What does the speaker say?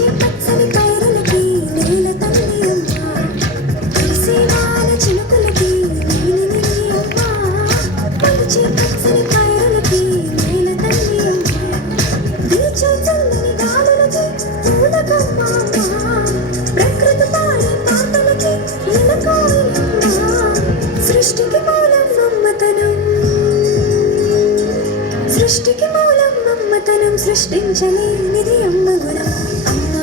మొలిచే పచ్చని పైరులకి నేల తల్లి అమ్మ, కురిసే వాన చినుకులకి నీలిని అమ్మ. మొలిచే పచ్చని పైరులకి నేల తల్లి అమ్మ, వీచే చల్లని గాలులకి పూలకమ్మ అమ్మ. ప్రకృతి పాడే పాటలకి నెలకోయిలమ్మ, సృష్టికి మూలం మమ్మతనం, సృష్టికి మూలం మమ్మతనం, సృష్టించలేనిది అమ్మ గుణం. అమ్మ